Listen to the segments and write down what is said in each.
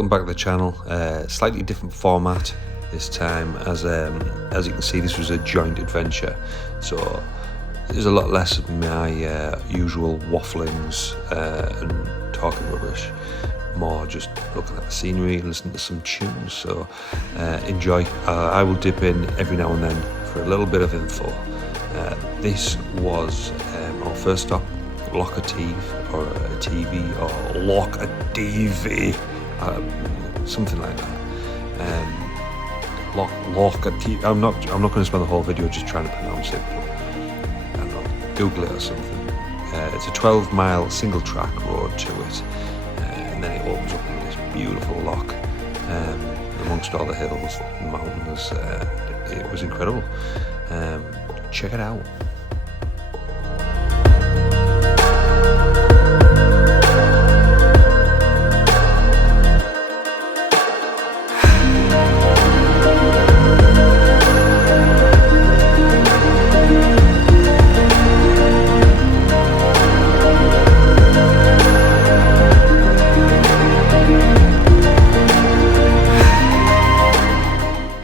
welcome back to the channel. Slightly different format this time, as you can see, this was a joint adventure, so there's a lot less of my usual wafflings and talking rubbish, more just looking at the scenery and listening to some tunes, so enjoy. I will dip in every now and then for a little bit of info. This was our first stop, Loch Etive, or TV, or Loch Etive, something like that. Loch Etive. I'm not going to spend the whole video just trying to pronounce it, but I don't know, Google it or something. It's a 12-mile single track road to it, and then it opens up in this beautiful loch amongst all the hills and mountains. It was incredible. Check it out.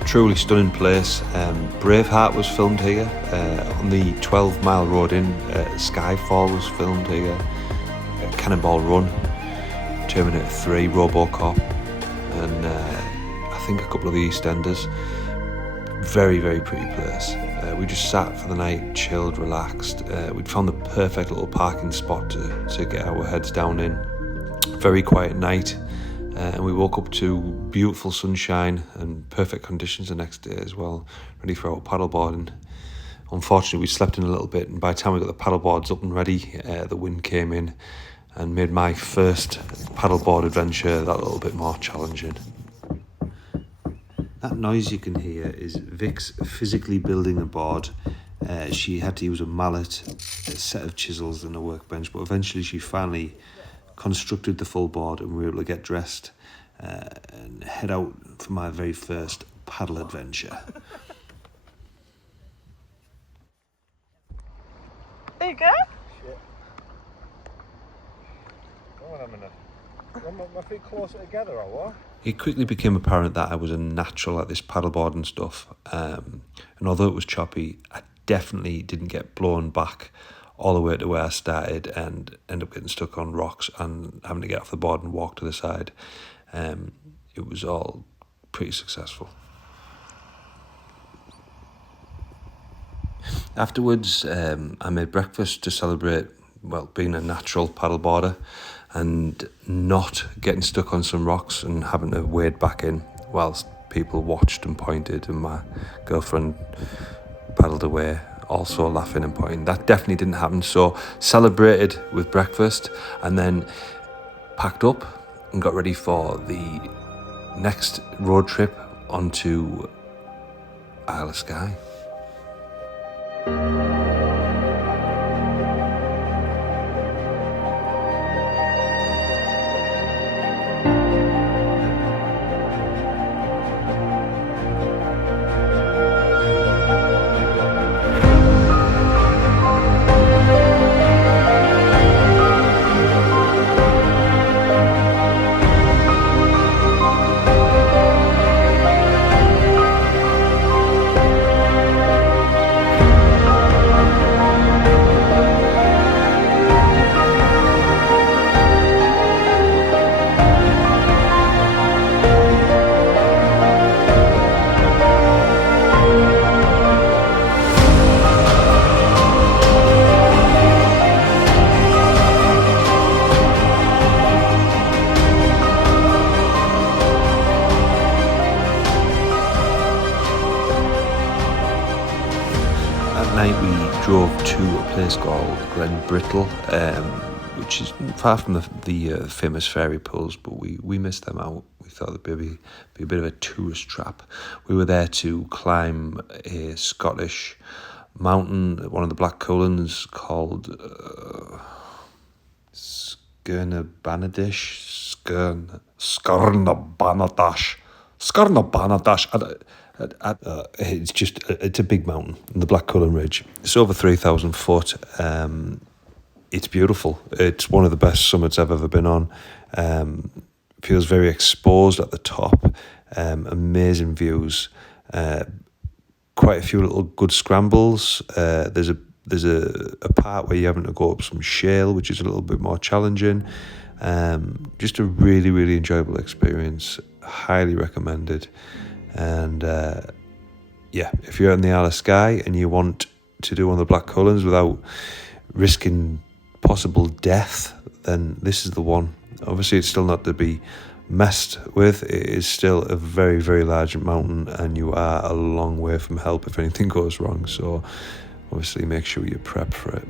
Truly stunning place. Braveheart was filmed here. On the 12-mile road in, Skyfall was filmed here. Cannonball Run, Terminator 3, Robocop, and I think a couple of the EastEnders. Very, very pretty place. We just sat for the night, chilled, relaxed. We'd found the perfect little parking spot to get our heads down in. Very quiet night. And we woke up to beautiful sunshine and perfect conditions the next day as well, ready for our paddleboarding. Unfortunately, we slept in a little bit, and by the time we got the paddleboards up and ready, the wind came in and made my first paddleboard adventure that little bit more challenging. That noise you can hear is Vic's physically building a board. She had to use a mallet, a set of chisels and a workbench, but eventually she finally constructed the full board, and we were able to get dressed and head out for my very first paddle adventure. There you go. Shit. Oh, I'm in my feet closer together, or what? It quickly became apparent that I was a natural at this paddleboard and stuff, and although it was choppy, I definitely didn't get blown back all the way to where I started and end up getting stuck on rocks and having to get off the board and walk to the side. It was all pretty successful. Afterwards, I made breakfast to celebrate, well, being a natural paddleboarder and not getting stuck on some rocks and having to wade back in whilst people watched and pointed and my girlfriend paddled away, also laughing and pointing. That definitely didn't happen. So celebrated with breakfast and then packed up and got ready for the next road trip onto Isle of Skye. Night we drove to a place called Glenbrittle, which is far from the famous fairy pools, but we missed them out. We thought it'd be a bit of a tourist trap. We were there to climb a Scottish mountain, one of the Black Cuillins, called Sgurr Banachdaish. It's a big mountain, the Black Cuillin Ridge. It's over 3,000 foot. It's beautiful. It's one of the best summits I've ever been on. feels very exposed at the top. Amazing views. Quite a few little good scrambles. There's a part where you're having to go up some shale, which is a little bit more challenging. Just a really, really enjoyable experience. Highly recommended. And yeah, if you're in the Isle of Skye and you want to do one of the Black Cuillins without risking possible death, then this is the one. Obviously, it's still not to be messed with. It is still a very, very large mountain, and you are a long way from help if anything goes wrong. So obviously make sure you prep for it.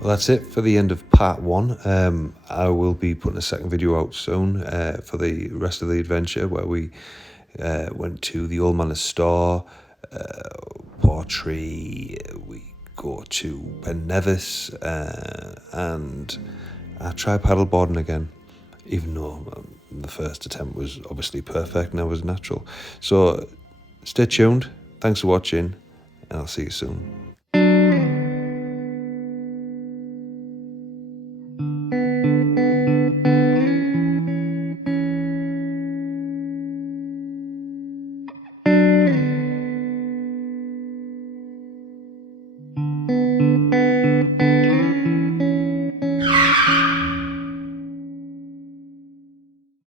Well, that's it for the end of part 1. I will be putting a second video out soon for the rest of the adventure, where we went to the Old Manor Store, Portree, we go to Nevis, and I try paddleboarding again, even though the first attempt was obviously perfect and I was natural. So stay tuned, thanks for watching, and I'll see you soon.